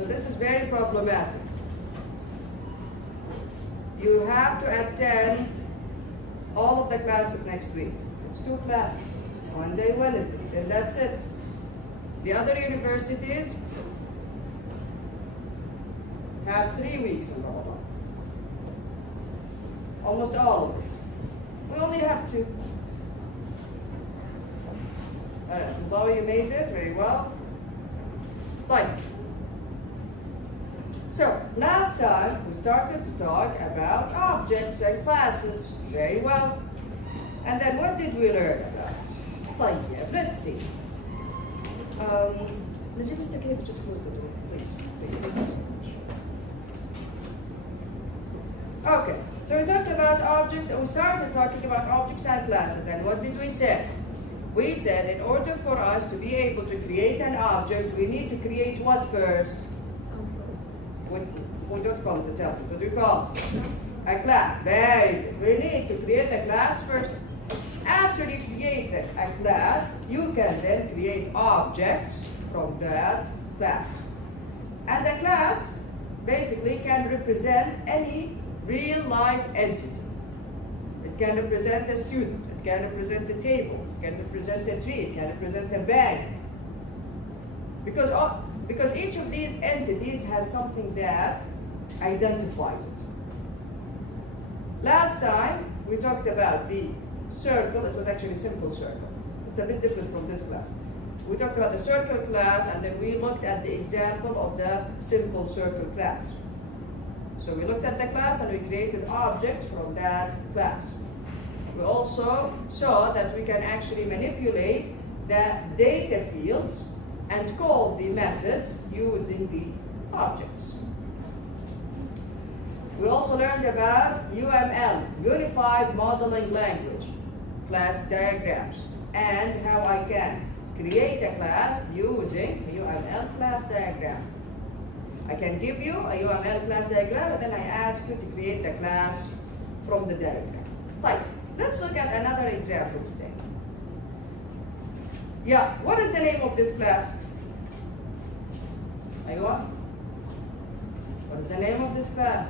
So this is very problematic. You have to attend all of the classes next week. It's 2 classes, Monday, Wednesday, and that's it. The other universities have 3 weeks in Ramadan. Almost all of it. We only have 2. Although you made it very well. Like. So, last time we started to talk about objects and classes. Very well. And then what did we learn about? طيب, let's see. Najib, Mr. Cave, just close the door, please. Please, thank you so much. Okay, so we talked about objects, and we started talking about objects and classes. And what did we say? We said in order for us to be able to create an object, we need to create what first? We don't call it a template, what do we call it? A class. Very good. We need to create a class first. After you create a class, you can then create objects from that class. And the class basically can represent any real life entity. It can represent a student, it can represent a table, it can represent a tree, it can represent a bank. Because each of these entities has something that identifies it. Last time we talked about the circle. It was actually a simple circle. It's a bit different from this class. We talked about the circle class, and then we looked at the example of the simple circle class. So we looked at the class and we created objects from that class. We also saw that we can actually manipulate the data fields and call the methods using the objects. We also learned about UML, Unified Modeling Language, class diagrams, and how I can create a class using a UML class diagram. I can give you a UML class diagram, and then I ask you to create the class from the diagram. Right. Let's look at another example today. Yeah, what is the name of this class? Aywa? What is the name of this class?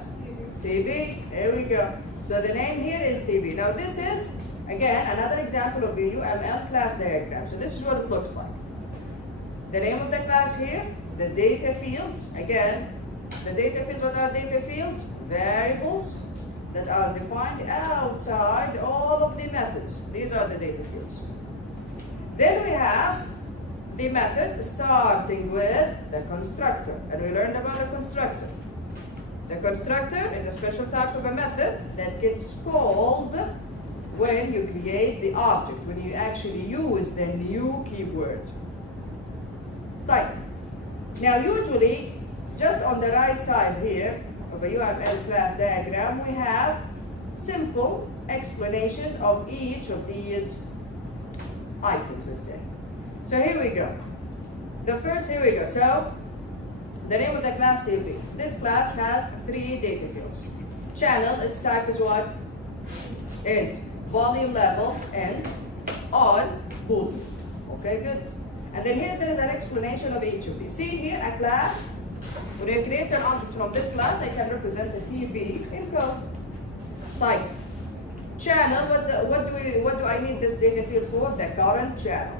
TV. There we go. So the name here is TV. Now this is, again, another example of a UML class diagram. So this is what it looks like. The name of the class here, the data fields. Again, the data fields, what are data fields? Variables that are defined outside all of the methods. These are the data fields. Then we have the method starting with the constructor. And we learned about the constructor. The constructor is a special type of a method that gets called when you create the object, when you actually use the new keyword. Type. Now usually, just on the right side here of a UML class diagram, we have simple explanations of each of these items, let's say. So here we go. Here we go. So, the name of the class TV. This class has 3 data fields. Channel, its type is what? Int. Volume level, int. On, bool. Okay, good. And then here there is an explanation of each of these. See here, a class. When I create an object from this class, I can represent a TV in code. Type. Channel, what do I need this data field for? The current channel.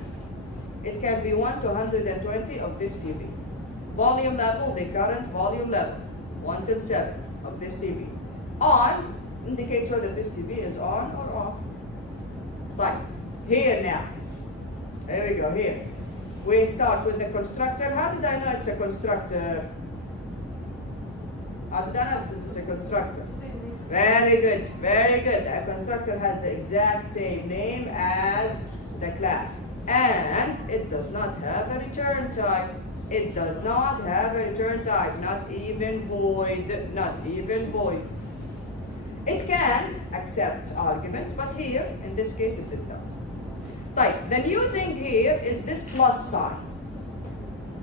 It can be 1 to 120 of this TV. Volume level, the current volume level, 1 till 7 of this TV. On indicates whether this TV is on or off. Right, here now. There we go, here. We start with the constructor. How did I know it's a constructor? How did I know this is a constructor? Very good, very good. A constructor has the exact same name as the class. And it does not have a return type. It does not have a return type, not even void, not even void. It can accept arguments, but here, in this case, it did not. Right, the new thing here is this plus sign.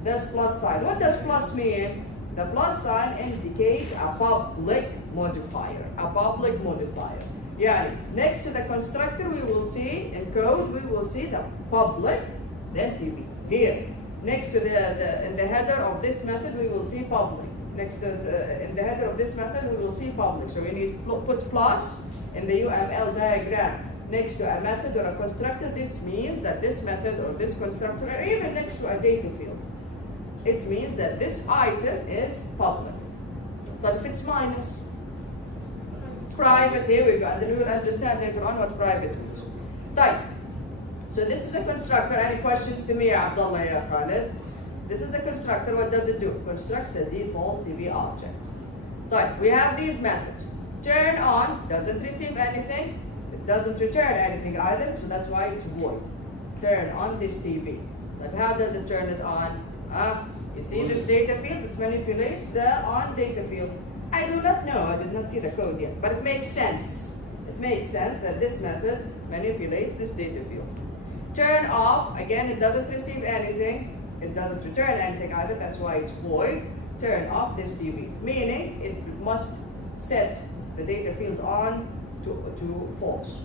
This plus sign. What does plus mean? The plus sign indicates a public modifier. A public modifier. Yeah, next to the constructor, we will see, in code, we will see the public, then TV. Here. Next to in the header of this method, we will see public. Next to in the header of this method, we will see public. So we need to put plus in the UML diagram next to a method or a constructor. This means that this method or this constructor, or even next to a data field, it means that this item is public. But if it's minus, private, here we go, and then we will understand later on what private means. Right. So this is the constructor. Any questions to me, Abdullah, ya Khalid? This is the constructor. What does it do? Constructs a default TV object. Right. We have these methods. Turn on doesn't receive anything. It doesn't return anything either. So that's why it's void. Turn on this TV. But how does it turn it on? You see this data field? It manipulates the on data field. I do not know. I did not see the code yet. But it makes sense. It makes sense that this method manipulates this data field. Turn off. Again, it doesn't receive anything. It doesn't return anything either. That's why it's void. Turn off this TV. Meaning it must set the data field on to false.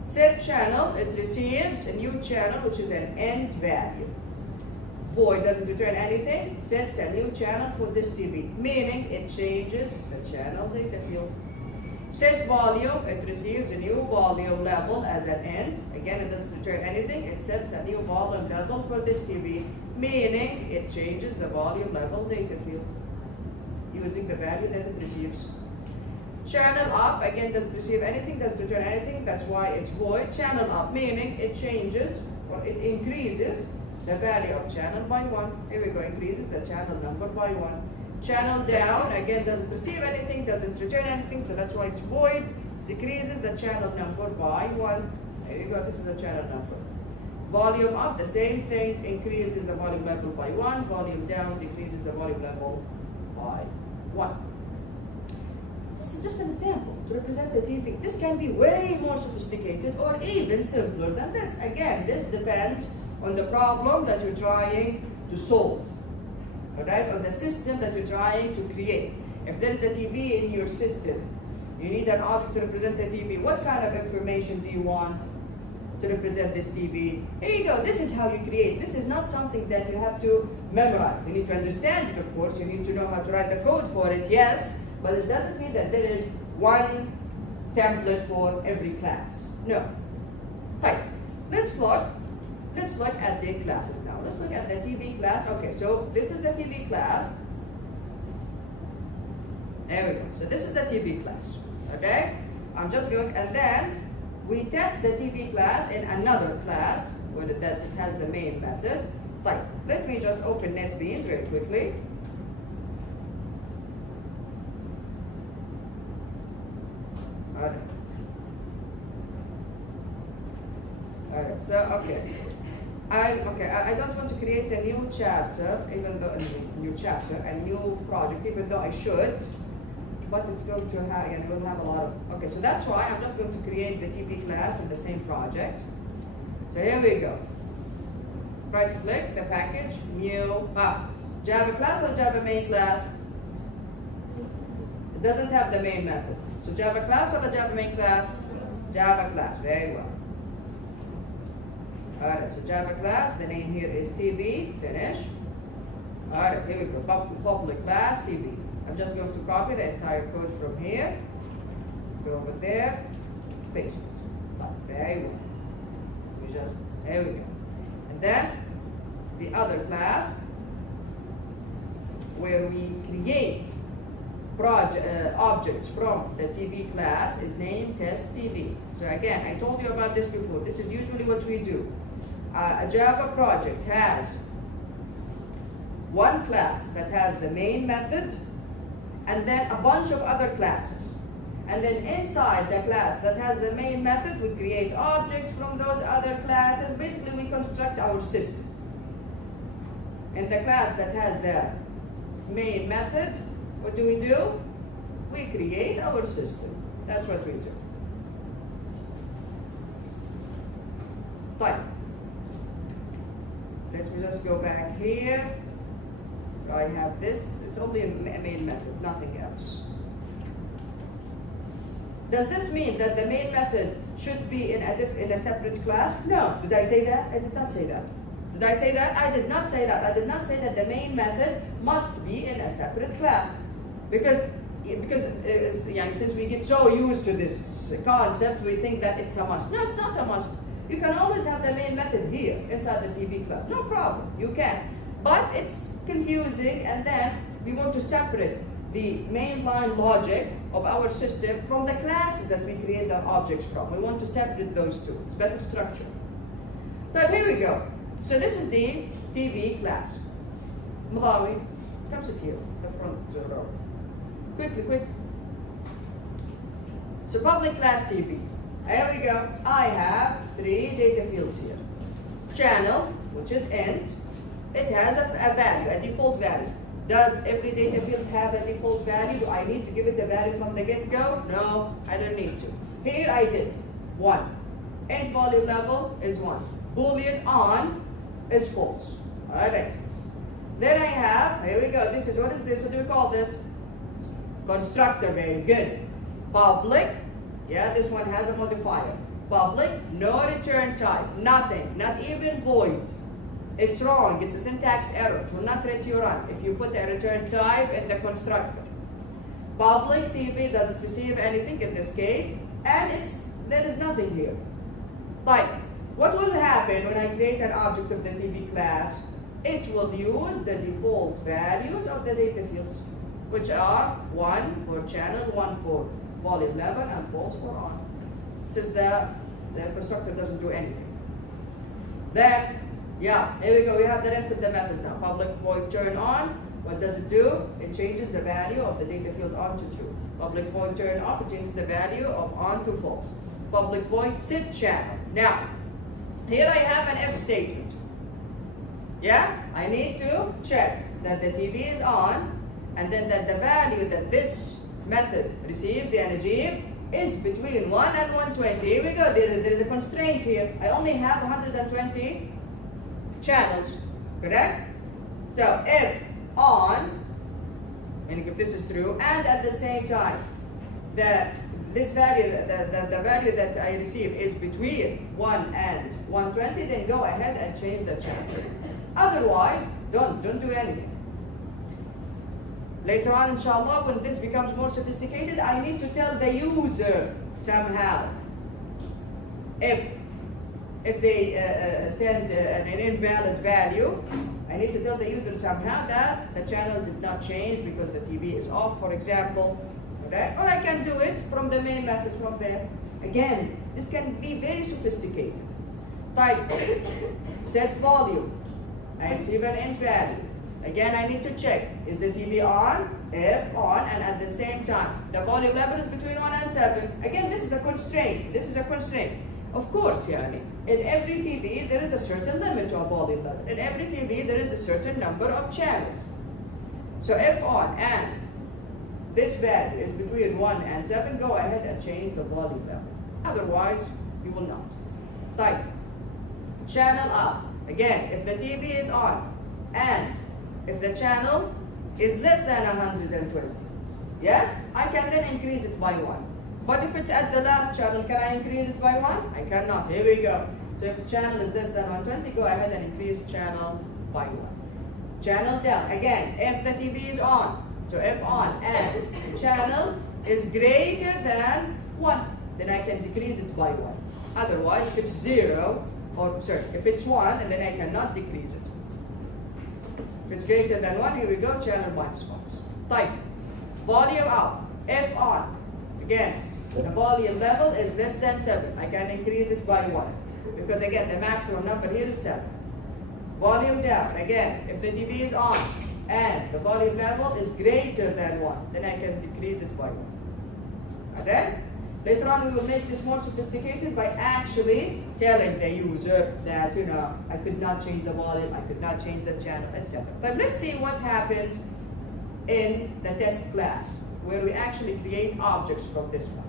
Set channel. It receives a new channel, which is an end value. Void doesn't return anything, sets a new channel for this TV, meaning it changes the channel data field. Set volume, it receives a new volume level as an end. Again, it doesn't return anything, it sets a new volume level for this TV, meaning it changes the volume level data field using the value that it receives. Channel up, again, doesn't receive anything, doesn't return anything, that's why it's void. Channel up, meaning it changes or it increases the value of channel by 1. Here we go, increases the channel number by 1. Channel down, again, doesn't receive anything, doesn't return anything, so that's why it's void. Decreases the channel number by 1. Here you go, this is the channel number. Volume up, the same thing, increases the volume level by 1. Volume down, decreases the volume level by 1. This is just an example to represent the TV. This can be way more sophisticated or even simpler than this. Again, this depends on the problem that you're trying to solve, all right? On the system that you're trying to create. If there is a TV in your system, you need an object to represent a TV. What kind of information do you want to represent this TV? Here you go. This is how you create. This is not something that you have to memorize. You need to understand it, of course. You need to know how to write the code for it, yes, but it doesn't mean that there is one template for every class. No. Right. Let's look at the classes now. Let's look at the TV class. Okay, so this is the TV class. There we go. So this is the TV class. Okay? I'm just going, and then we test the TV class in another class where that it has the main method. Right. Let me just open NetBeans very quickly. Alright. Alright, so okay. I don't want to create a new chapter, even though a new project, even though I should, but it's going to have, and we'll have a lot of, okay, so that's why I'm just going to create the TV class in the same project. So here we go. Right click, the package, new, Java class or Java main class? It doesn't have the main method. So Java class or the Java main class? Java class, very well. Alright, so Java class, the name here is TV, finish. Alright, here we go, public class, TV. I'm just going to copy the entire code from here, go over there, paste it. Very well. There we go. And then, the other class, where we create objects from the TV class is named test TV. So again, I told you about this before. This is usually what we do. A Java project has one class that has the main method and then a bunch of other classes. And then inside the class that has the main method, we create objects from those other classes. Basically, we construct our system. In the class that has the main method, what do? We create our system. That's what we do. Fine. Let me just go back here. So I have this. It's only a main method, nothing else. Does this mean that the main method should be in a separate class? No. Did I say that? I did not say that. Did I say that? I did not say that. I did not say that the main method must be in a separate class. Because since we get so used to this concept, we think that it's a must. No, it's not a must. You can always have the main method here inside the TV class. No problem. You can. But it's confusing, and then we want to separate the mainline logic of our system from the classes that we create the objects from. We want to separate those two. It's better structure. So here we go. So this is the TV class. Madawi, come sit here, the front row. Quickly, quick. So public class TV. Here we go. I have 3 data fields here. Channel, which is int. It has a value, a default value. Does every data field have a default value? Do I need to give it a value from the get-go? No, I don't need to. Here I did 1. Int volume level is 1. Boolean on is false. Alright. Then I have, here we go. This is, what is this? What do we call this? Constructor, very good. Public, yeah, this one has a modifier. Public, no return type, nothing, not even void. It's wrong, it's a syntax error. It will not let you run if you put a return type in the constructor. Public TV doesn't receive anything in this case, and there is nothing here. Like, what will happen when I create an object of the TV class? It will use the default values of the data fields, which are 1 for channel, 1 for volume level, and false for on. Since the constructor doesn't do anything. Then, yeah, here we go. We have the rest of the methods now. Public void turn on. What does it do? It changes the value of the data field on to true. Public void turn off. It changes the value of on to false. Public void sit channel. Now, here I have an if statement. Yeah, I need to check that the TV is on, and then that the value that this method receives, the energy, is between 1 and 120. Here we go. There is a constraint here. I only have 120 channels, correct? So if on, and if this is true, and at the same time, this value, the value that I receive is between 1 and 120, then go ahead and change the channel. Otherwise, don't do anything. Later on, inshallah, when this becomes more sophisticated, I need to tell the user somehow if they send an invalid value, I need to tell the user somehow that the channel did not change because the TV is off, for example. Okay? Or I can do it from the main method from there. Again, this can be very sophisticated. Type set volume. I receive an int value. Again, I need to check, is the TV on? If on, and at the same time, the volume level is between 1 and 7. Again, this is a constraint. This is a constraint. Of course, yani, in every TV, there is a certain limit to a volume level. In every TV, there is a certain number of channels. So if on and this value is between 1 and 7, go ahead and change the volume level. Otherwise, you will not. Type channel up. Again, if the TV is on and if the channel is less than 120, yes, I can then increase it by 1. But if it's at the last channel, can I increase it by 1? I cannot. Here we go. So if the channel is less than 120, go ahead and increase channel by 1. Channel down. Again, if the TV is on, so if on and channel is greater than 1, then I can decrease it by 1. Otherwise, if it's 0, or sorry, if it's 1, and then I cannot decrease it. If it's greater than 1, here we go, channel minus 1. Type volume up, if on. Again, the volume level is less than 7. I can increase it by 1. Because again, the maximum number here is 7. Volume down. Again, if the TV is on and the volume level is greater than 1, then I can decrease it by 1. Okay? Later on, we will make this more sophisticated by actually telling the user that, I could not change the volume, I could not change the channel, etc. But let's see what happens in the test class, where we actually create objects from this one.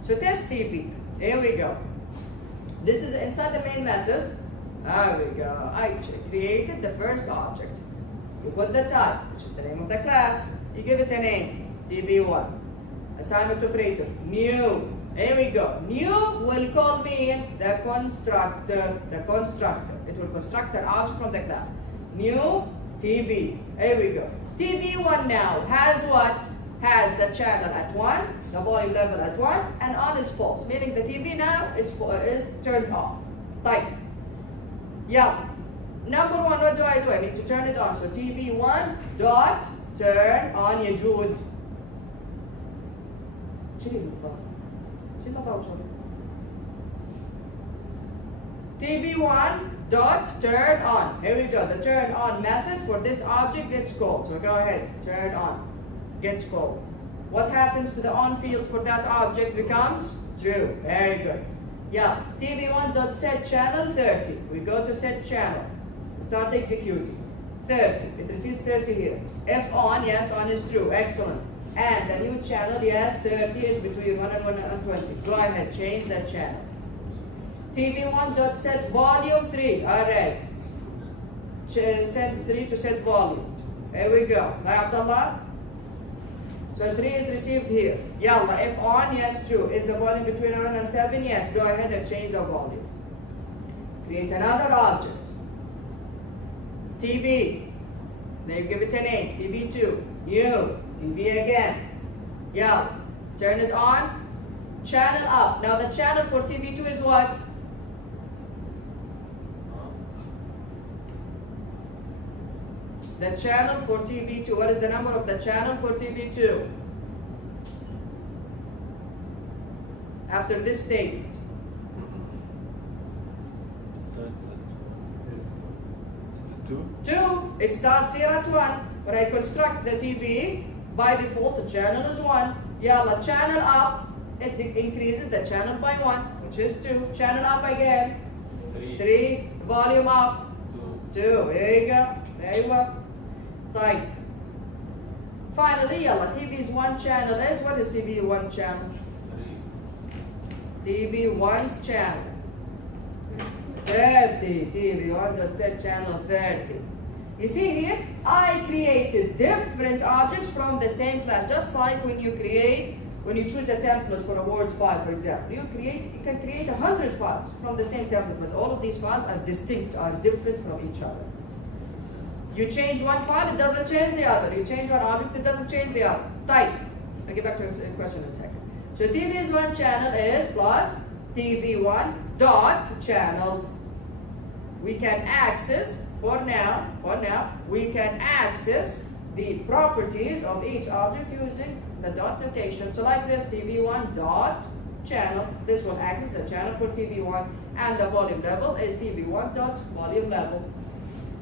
So test TV, here we go. This is inside the main method. There we go. I created the first object. You put the type, which is the name of the class. You give it a name, TV1. Assignment operator, new. There we go. New will call me the constructor. The constructor. It will construct an object from the class. New TV. Here we go. TV1 now has what? Has the channel at 1, the volume level at 1, and on is false, meaning the TV now is turned off. Type. Yeah. Number 1, what do? I need to turn it on. So TV1 dot turn on يا جود. TV1 dot turn on. Here we go. The turn on method for this object gets called. So go ahead. Turn on gets called. What happens to the on field for that object becomes true. Very good. Yeah. TV1 dot set channel 30. We go to set channel. Start executing. 30. It receives 30 here. If on, yes, on is true. Excellent. And the new channel, yes, 30 is between 1 and 120. Go ahead, change that channel. TV1 dot set volume 3. Alright. Set 3 to set volume. Here we go. Hi Abdullah. So 3 is received here. Yalla, if on, yes, true. Is the volume between 1 and 7? Yes. Go ahead and change the volume. Create another object. TV. Now you give it a name. TV2. New. TV again. Yeah. Turn it on. Channel up. Now the channel for TV2 is what? The channel for TV2. What is the number of the channel for TV2? After this statement. It's a 2. 2. It starts here at 1. When I construct the TV, by default the channel is 1. Yalla, channel up. It increases the channel by 1, which is 2. Channel up again. 3. Volume up. 2. Here you go. There you go. Type. Finally, yalla, TV's 1 channel is, what is TV 1 channel? 3. TV 1's channel. 30. TV 1 dot set channel 30. You see here, I created different objects from the same class, just like when you choose a template for a Word file, for example. You can create 100 files from the same template, but all of these files are distinct, are different from each other. You change one file, it doesn't change the other. You change one object, it doesn't change the other. Type. I'll get back to the question in a second. So TV's 1 channel is plus TV1 dot channel. We can access, for now, we can access the properties of each object using the dot notation. So like this, TV1 dot channel. This will access the channel for TV1, and the volume level is TV1 dot volume level.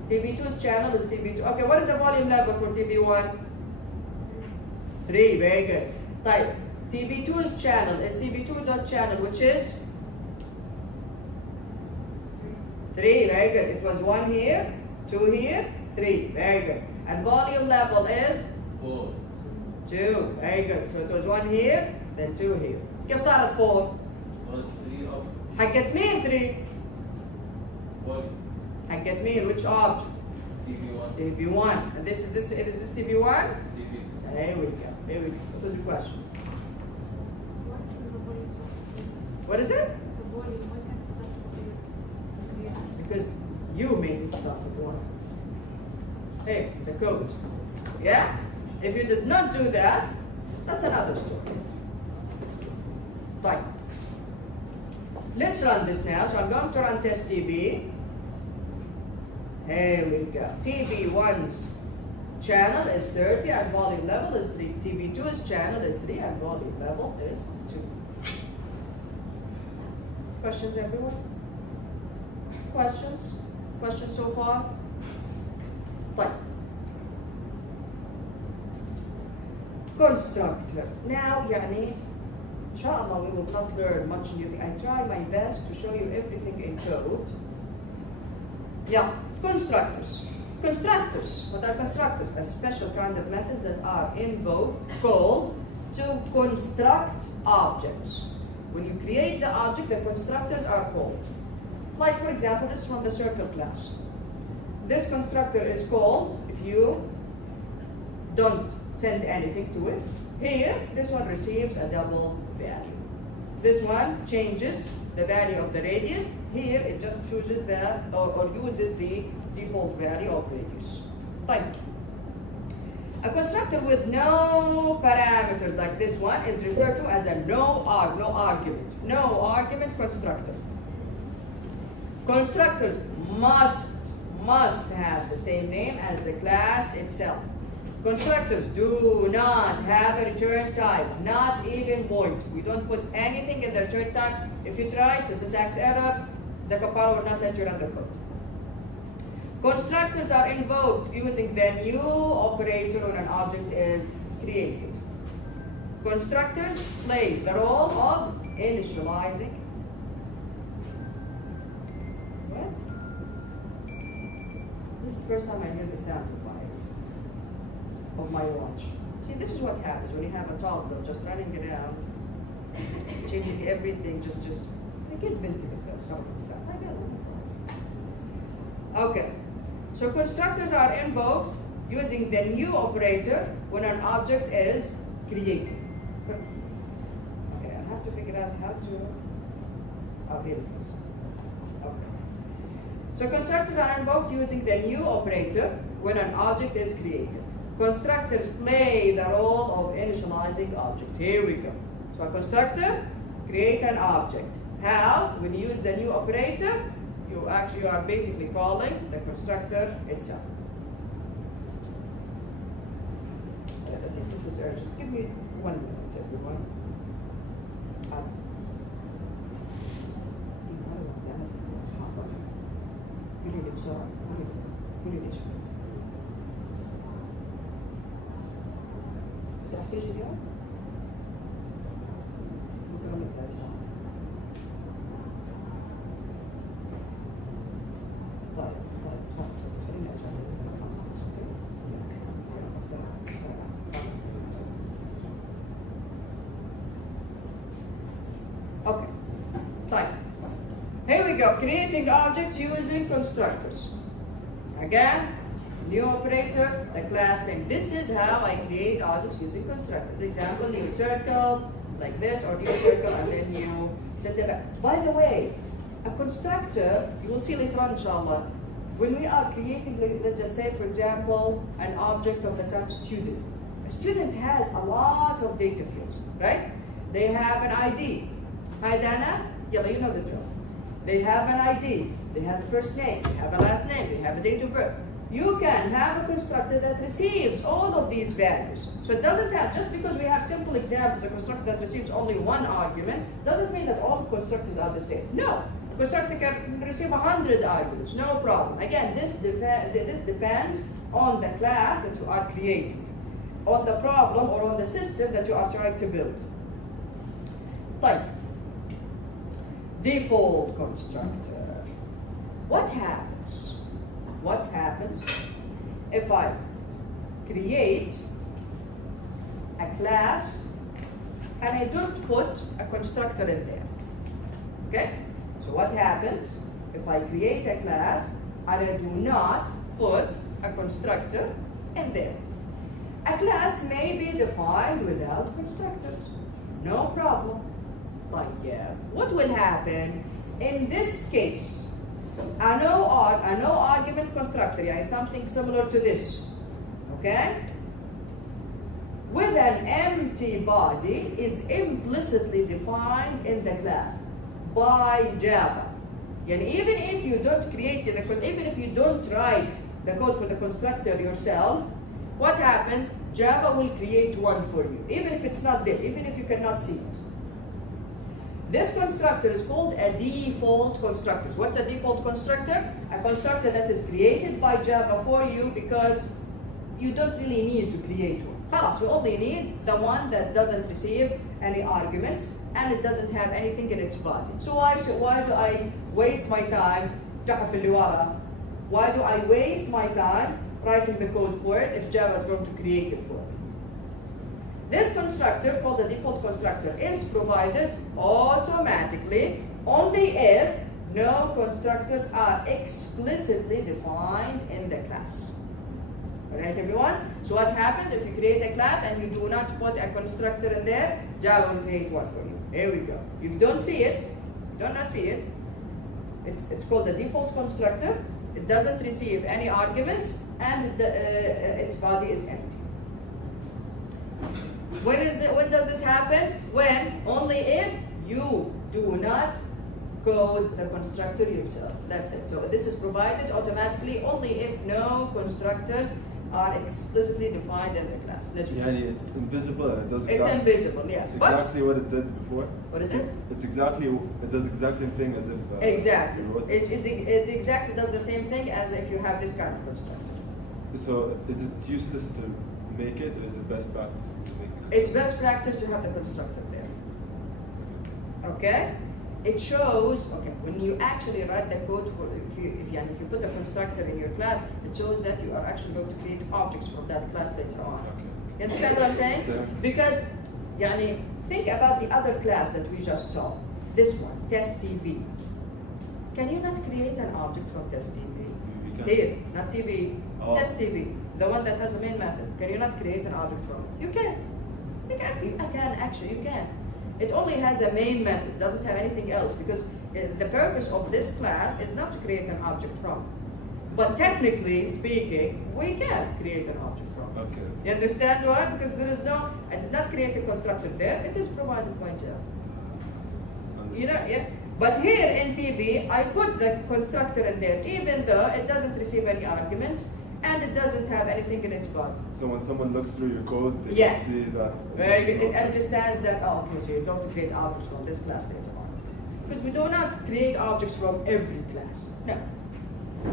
TV2's channel is TV2. Okay, what is the volume level for TV1? 3. Very good. Type. TV2's channel is TV2 dot channel, which is 3. Very good. It was 1 here, 2 here, 3. Very good. And volume level is 4. 2. Very good. So it was 1 here, then 2 here. كيف صارت 4؟ Was 3 up. حقت مين 3؟ Volume. حقت مين؟ Which object? TV1. TV1. And is this TV1? TV2. There we go. Here we go. What was your question? What is it? Because you made it start with 1. Hey, the code. Yeah? If you did not do that, that's another story. Fine. Let's run this now. So I'm going to run test TV. Here we go. TV1's channel is 30 and volume level is 3. TV2's channel is 3 and volume level is 2. Questions, everyone? Questions? Questions so far? طيب. Constructors. Now, يعني, inshallah, we will not learn much new thing. I try my best to show you everything in code. Yeah, constructors. Constructors. What are constructors? A special kind of methods that are invoked, called to construct objects. When you create the object, the constructors are called. Like, for example, this is from the circle class. This constructor is called, if you don't send anything to it. Here, this one receives a double value. This one changes the value of the radius. Here it just chooses the or uses the default value of radius. طيب. A constructor with no parameters like this one is referred to as a no argument constructor. Constructors must have the same name as the class itself. Constructors do not have a return type, not even void. We don't put anything in the return type. If you try, it's a syntax error. The compiler will not let you run the code. Constructors are invoked using the new operator when an object is created. Constructors play the role of initializing. What? This is the first time I hear the sound of my watch. See, this is what happens when you have a toddler just running around, changing everything, just I get بنتي بالخرب. Okay. So constructors are invoked using the new operator when an object is created. Okay, I have to figure out how to. Oh, here it is. Okay. So constructors are invoked using the new operator when an object is created. Constructors play the role of initializing objects. Here we go. So a constructor creates an object. How? When you use the new operator, you actually are basically calling the constructor itself. I think this is urgent. Just give me 1 minute, everyone. تحتاج اليوم؟ بكره نبدأ إن شاء الله. طيب خلاص خليني أجرب. Okay. طيب. Here we go. Creating objects using constructors. Again, new operator, the class name. This is how I create objects using constructors. Example, new circle, like this, or new circle, and then you set them back. By the way, a constructor, you will see later on, inshallah, when we are creating, let's just say, for example, an object of the type student. A student has a lot of data fields, right? They have an ID. Hi, Dana. Yeah, you know the drill. They have an ID. They have a first name. They have a last name. They have a date of birth. You can have a constructor that receives all of these values. So it doesn't have, just because we have simple examples, a constructor that receives only one argument, doesn't mean that all constructors are the same. No, a constructor can receive 100 arguments, no problem. Again, this depends on the class that you are creating, on the problem or on the system that you are trying to build. Type. Default constructor. What happens? What happens if I create a class and I don't put a constructor in there? Okay? So what happens if I create a class and I do not put a constructor in there? A class may be defined without constructors. No problem. Like, what will happen in this case? A no argument constructor, yeah, something similar to this, okay? With an empty body is implicitly defined in the class by Java. And even if you don't create the code, even if you don't write the code for the constructor yourself, what happens? Java will create one for you, even if it's not there, even if you cannot see it. This constructor is called a default constructor. What's a default constructor? A constructor that is created by Java for you because you don't really need to create one. خلاص, you only need the one that doesn't receive any arguments and it doesn't have anything in its body. So why do I waste my time? Why do I waste my time writing the code for it if Java is going to create it for me? This constructor, called the default constructor, is provided automatically only if no constructors are explicitly defined in the class. Alright, everyone? So what happens if you create a class and you do not put a constructor in there? Java will create one for you. Here we go. You don't see it. Do not see it. It's called the default constructor. It doesn't receive any arguments, and its body is empty. When does this happen? When only if you do not code the constructor yourself. That's it. So this is provided automatically only if no constructors are explicitly defined in the class. Yani it's invisible and it does It's invisible, yes. it's But exactly what it did before. what is it? It does the exact same thing as if Exactly. you wrote it. It exactly does the same thing as if you have this kind of constructor. So is it useless to make it, or is it best practice to make it? It's best practice to have the constructor there. Okay? It shows, okay, when you actually write the code for, if you put the constructor in your class, it shows that you are actually going to create objects from that class later on. Okay. You understand what I'm saying? Yeah. Because, think about the other class that we just saw. This one, test TV. Can you not create an object from test TV? We can. Here, not TV, Oh. test TV, the one that has the main method. Can you not create an object from it? You can. You can actually, you can. It only has a main method, doesn't have anything else, because the purpose of this class is not to create an object from. But technically speaking, we can create an object from. Okay. You understand why? Because there is no, I did not create a constructor there, it is provided by Java. You know, yeah. But here in TV, I put the constructor in there, even though it doesn't receive any arguments and it doesn't have anything in its body. So when someone looks through your code, they Yes. can see that. Very good. It understands that, oh, okay, so you're going to create objects from this class later on. Because we do not create objects from every class. No.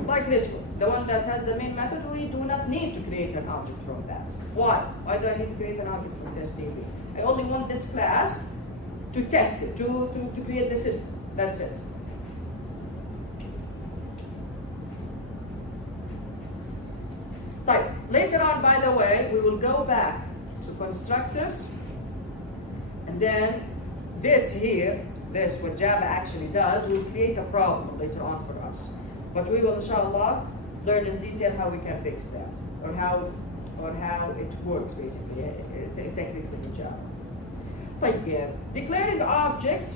Like this one, the one that has the main method, we do not need to create an object from that. Why? Why do I need to create an object from test TV? I only want this class to test it, to create the system. That's it. Right. Later on, by the way, we will go back to constructors, and then this here, this what Java actually does, will create a problem later on for us. But we will, inshallah, learn in detail how we can fix that, or how it works basically, technically in Java. طيب, declaring object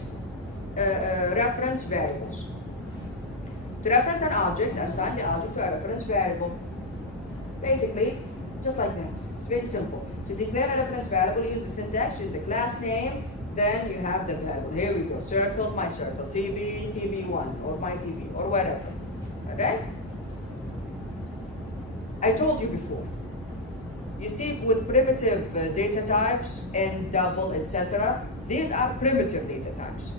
reference variables. To reference an object, assign the object to a reference variable. Basically, just like that. It's very simple. To declare a reference variable, use the syntax, use the class name, then you have the variable. Here we go. Circle, my circle, TV, TV1, or my TV, or whatever. Alright? I told you before. You see, with primitive data types, and double, etc., these are primitive data types.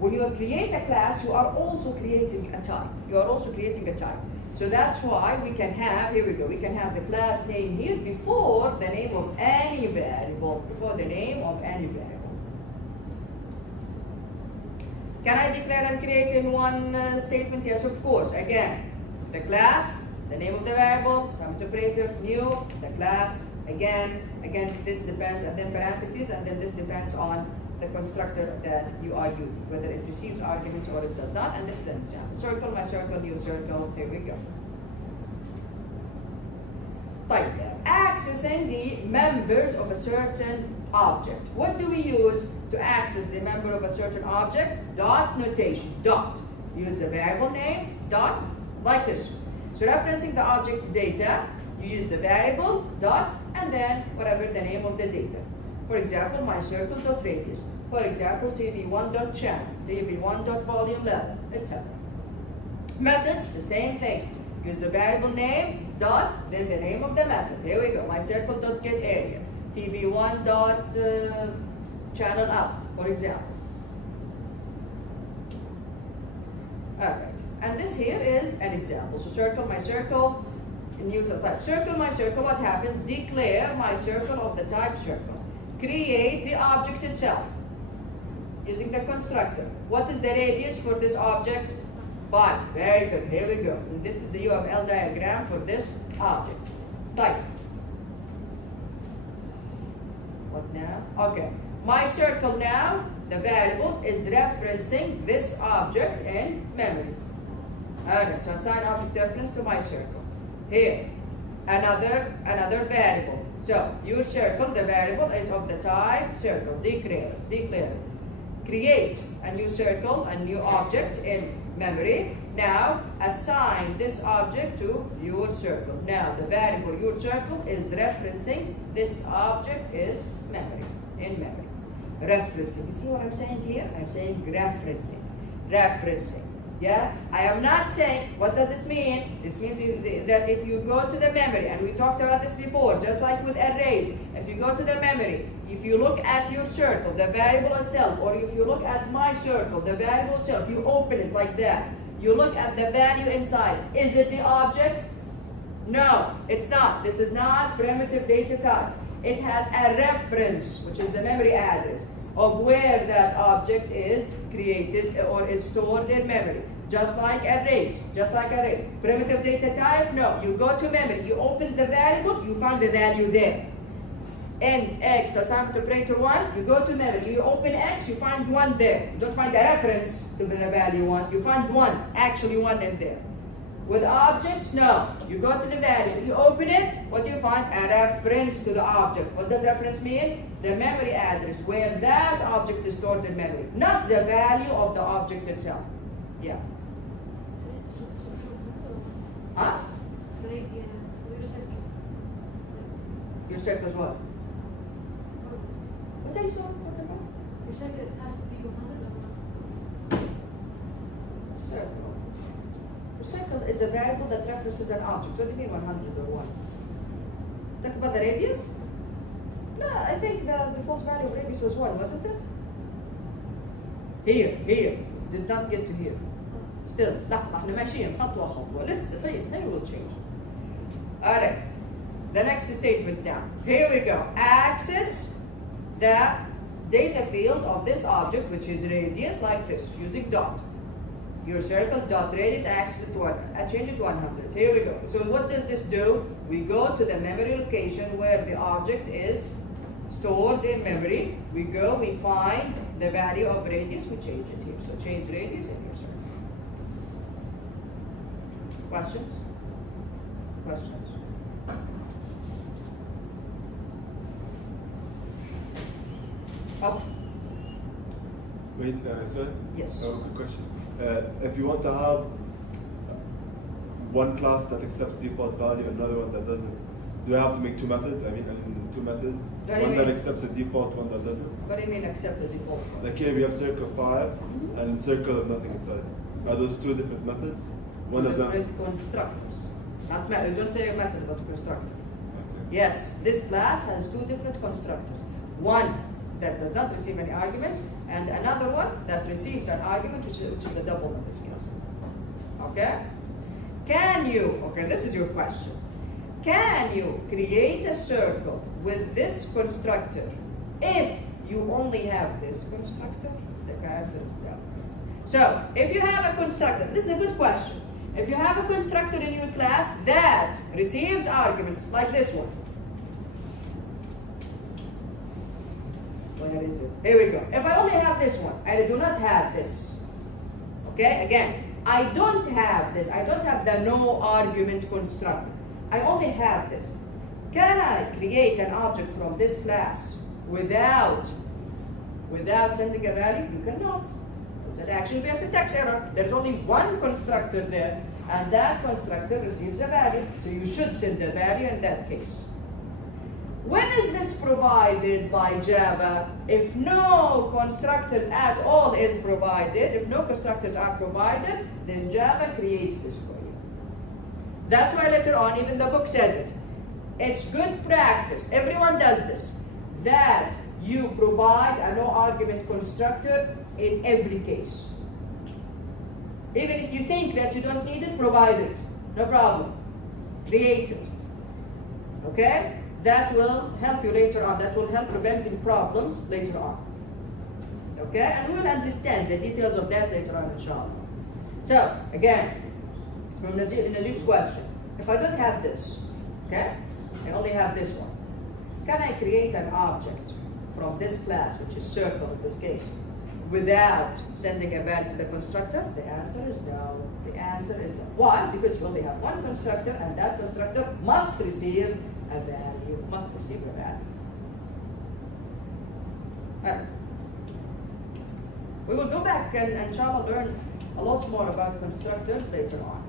When you create a class, you are also creating a type. You are also creating a type. So that's why we can have, here we go, we can have the class name here before the name of any variable, before the name of any variable. Can I declare and create in one statement? Yes, of course. Again, the class, the name of the variable, summit operator, new, the class, again, this depends, and then parentheses, and then this depends on the constructor that you are using, whether it receives arguments or it does not, and this is an example. Circle, my circle, new circle, here we go. طيب, accessing the members of a certain object. What do we use to access the member of a certain object? Dot notation, dot. Use the variable name, dot, like this. So referencing the object's data, you use the variable, dot, and then whatever the name of the data. For example, my circle.radius. For example, tv1.channel, tv1.volume level, etc. Methods, the same thing. Use the variable name, dot, then the name of the method. Here we go, my circle.getArea, tv1.channel up, for example. Alright, and this here is an example. So circle, my circle, and use the type. Circle, my circle, what happens? Declare my circle of the type circle. Create the object itself using the constructor. What is the radius for this object? 5. Very good. Here we go. And this is the UML diagram for this object. Type. What now? Okay. My circle now, the variable, is referencing this object in memory. Alright, so assign object reference to my circle. Here, another variable. So your circle, the variable is of the type circle. Declare it. create a new circle, a new object in memory. Now assign this object to your circle. Now the variable your circle is referencing this object is memory, in memory. Referencing. You see what I'm saying here? I'm saying referencing. Referencing. Yeah? I am not saying, what does this mean? This means that if you go to the memory, and we talked about this before, just like with arrays, if you go to the memory, if you look at your circle, the variable itself, or if you look at my circle, the variable itself, you open it like that. You look at the value inside. Is it the object? No, it's not. This is not primitive data type. It has a reference, which is the memory address of where that object is created or is stored in memory. Just like arrays, just like array. Primitive data type, no. You go to memory, you open the variable, you find the value there. Int x assigned to operator 1, you go to memory, you open x, you find 1 there. You don't find a reference to the value 1, you find 1, actually 1 in there. With objects, no. You go to the variable, you open it, what do you find? A reference to the object. What does reference mean? The memory address where that object is stored in memory, not the value of the object itself. Yeah. Huh? Your circle is what? What are you talking about? Your circle has to be 100 Circle. A circle is a variable that references an object. What do you mean 100 or 1? Talk about the radius? No, I think the default value of radius was 1, wasn't it? Here. Did not get to here. Still, لا احنا ماشيين خطوة خطوة. Listen, here will change. Alright. The next statement now. Here we go. Access the data field of this object, which is radius, like this, using dot. Your circle dot radius access to 1. I change it to 100. Here we go. So what does this do? We go to the memory location where the object is stored in memory. We go, we find the value of radius, we change it here. So change radius in your circle. Questions? Questions? Up. Wait, sorry? Yes. Oh, good question. If you want to have one class that accepts default value and another one that doesn't, do I have to make two methods? I mean, two methods? What do you One that mean? accepts a default, one that doesn't? What do you mean accept the default? Like here we have circle 5 and circle of nothing inside. Are those two different methods? One of them. Different constructors. Not method. Don't say a method, but a constructor. Okay. Yes, this class has two different constructors. One that does not receive any arguments, and another one that receives an argument, which is a double in this case. Okay? Can you, okay, this is your question. Can you create a circle with this constructor if you only have this constructor? The answer is no. So, if you have a constructor, this is a good question. If you have a constructor in your class that receives arguments like this one, where is it? Here we go. If I only have this one, I do not have this. Okay, again, I don't have this. I don't have the no argument constructor. I only have this. Can I create an object from this class without sending a value? You cannot. That actually be a syntax error. There's only one constructor there, and that constructor receives a value. So you should send a value in that case. When is this provided by Java? If no constructors at all is provided, if no constructors are provided, then Java creates this for you. That's why later on, even the book says it. It's good practice, everyone does this, that you provide a no argument constructor in every case. Even if you think that you don't need it, provide it. No problem. Create it. Okay? That will help you later on. That will help preventing problems later on. Okay? And we'll understand the details of that later on, inshallah. So, again, from Najib's question, if I don't have this, okay? I only have this one. Can I create an object from this class, which is circle in this case, without sending a value to the constructor? The answer is no. The answer is no. Why? Because you only have one constructor, and that constructor must receive a value. Must receive a value. We will go back and inshallah learn a lot more about constructors later on.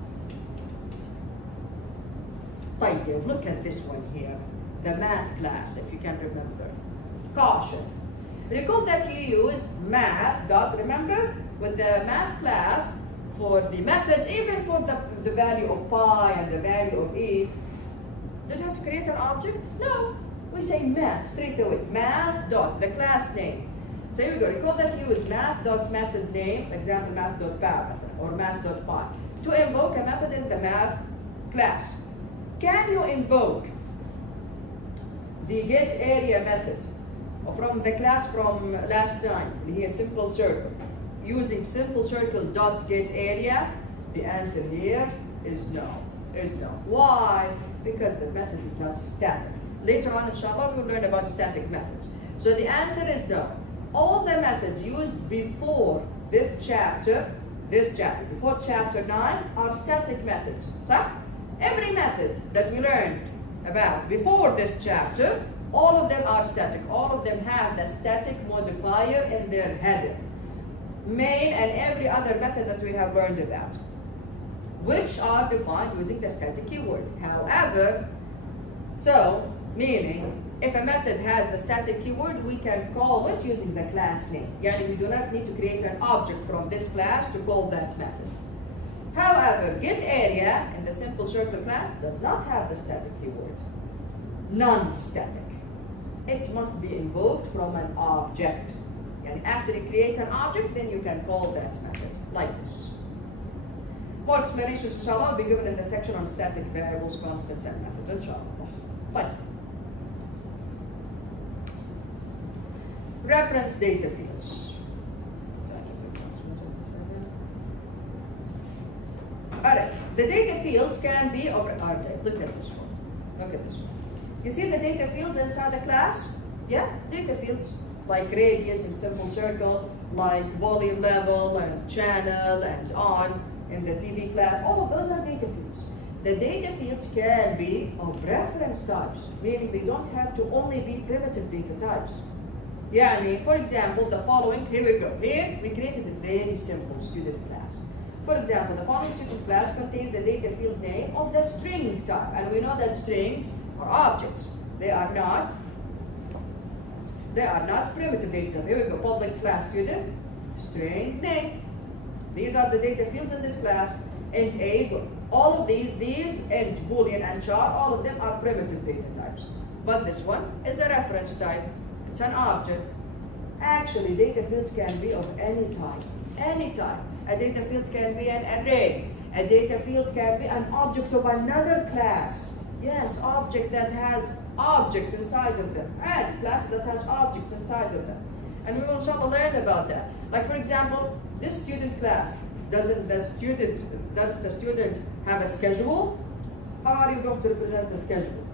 طيب, look at this one here. The math class, if you can remember. Caution. Recall that you use math dot, remember, with the math class for the methods, even for the value of pi and the value of e. Did you have to create an object? No. We say math straight away. Math dot, the class name. So here we go. Recall that you use math dot method name, example math dot power or math dot pi, to invoke a method in the math class. Can you invoke the get area method from the class from last time? Here, simple circle. Using simple circle dot get area, the answer here is no. Why? Because the method is not static. Later on, inshallah, we'll learn about static methods. So the answer is no. All the methods used before this chapter, before chapter 9, are static methods. So, every method that we learned about before this chapter, all of them are static. All of them have the static modifier in their header. Main and every other method that we have learned about, which are defined using the static keyword. However, so, meaning, if a method has the static keyword, we can call it using the class name. Yani we do not need to create an object from this class to call that method. However, getArea in the simple circle class does not have the static keyword. Non-static. It must be invoked from an object. Yani after you create an object, then you can call that method like this. More explanations, inshallah, will be given in the section on static variables, constants, and methods, inshallah. Like. Reference data fields. Alright, the data fields can be of, alright, look at this one. You see the data fields inside the class? Yeah, data fields. Like radius in simple circle, like volume level and channel and on in the TV class. All of those are data fields. The data fields can be of reference types, meaning they don't have to only be primitive data types. Yani, for example, the following, here we go. Here, we created a very simple student class. For example, the following student class contains a data field name of the string type. And we know that strings are objects. They are not primitive data. Here we go, public class student, string name. These are the data fields in this class. Int A, all of these, int, boolean, and char, all of them are primitive data types. But this one is a reference type. It's an object. Actually, data fields can be of any type. Any type. A data field can be an array. A data field can be an object of another class. Yes, object that has objects inside of them. And class that has objects inside of them. And we will inshallah learn about that. Like for example, this student class, does the student have a schedule? How are you going to represent the schedule?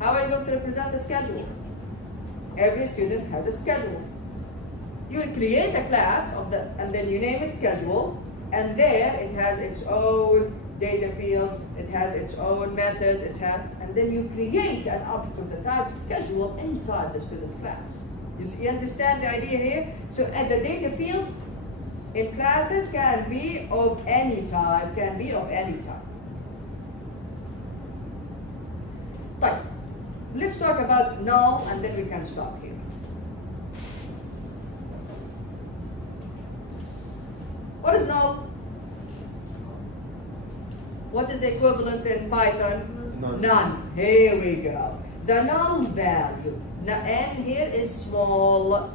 How are you going to represent the schedule? Every student has a schedule. You create a class and then you name it schedule, and there it has its own data fields, it has its own methods, and then you create an object of the type schedule inside the student class. You understand the idea here? So and the data fields in classes can be of any type, Right. Let's talk about null and then we can stop here. What is null? What is the equivalent in Python? None. Here we go. The null value. Now, n here is small.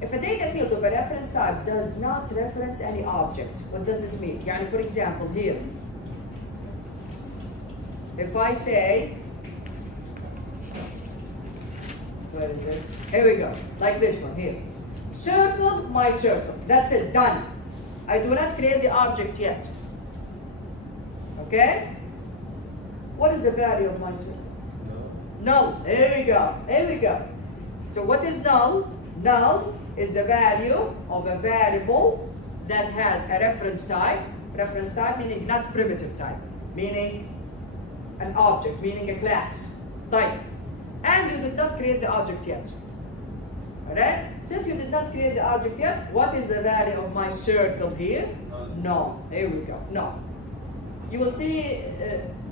If a data field of a reference type does not reference any object, what does this mean? Yani, for example, here, if I say, where is it? Here we go, like this one here. Circle my circle. That's it, done. I do not create the object yet. Okay? What is the value of my circle? Null. There we go. So what is null? Null is the value of a variable that has a reference type. Reference type meaning not primitive type, meaning an object, meaning a class. Type. And you did not create the object yet. Alright? Since you did not create the object yet, what is the value of my circle here? No. Here we go. No. You will see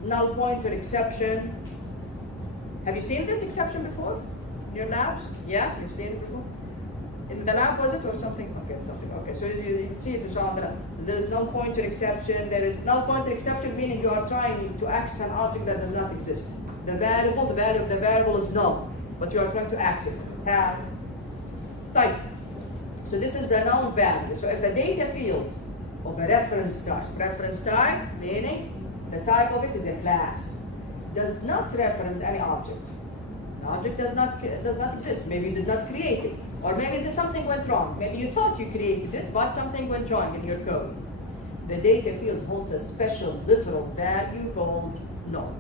null pointer exception. Have you seen this exception before in your labs? Yeah, you've seen it before. In the lab was it or something? Okay, something. Okay, so you see it is on the lab. There is null pointer exception. There is null pointer exception meaning you are trying to access an object that does not exist. The value of the variable is null, but you are trying to access it. Type. So this is the null value. So if a data field of a reference type meaning the type of it is a class, does not reference any object. The object does not exist. Maybe you did not create it, or maybe something went wrong. Maybe you thought you created it, but something went wrong in your code. The data field holds a special literal value called null.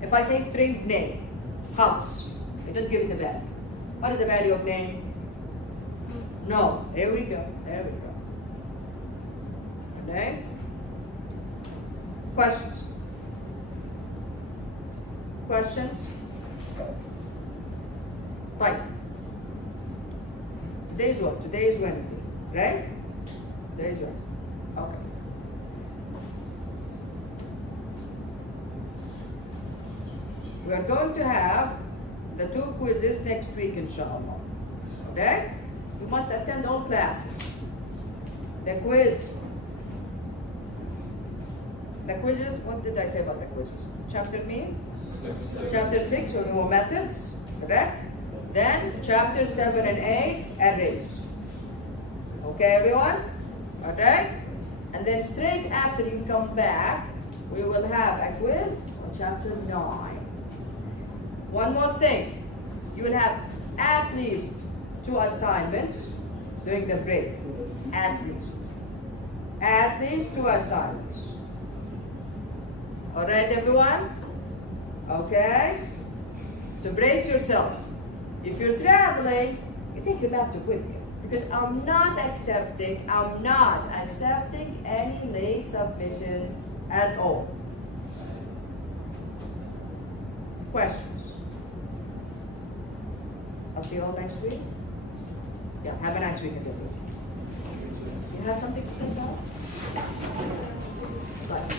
If I say string name, house, it doesn't give it a value. What is the value of name? No. Here we go. Okay. Questions? Type. Today is what? Today is Wednesday, right? Today is Wednesday. Okay. We are going to have the 2 quizzes next week, inshallah. Okay? You must attend all classes. The quizzes, what did I say about the quizzes? Chapter mean? Chapter 6 on your methods, correct? Then chapter 7 and 8, arrays. Okay, everyone? Alright? And then straight after you come back, we will have a quiz on chapter 9. One more thing, you will have at least 2 assignments during the break. At least 2 assignments. Alright, everyone? Okay? So brace yourselves. If you're traveling, you take your laptop with you. Because I'm not accepting any late submissions at all. Questions? I'll see you all next week. Yeah, have a nice weekend, everyone. You have something to say, Sarah? Bye.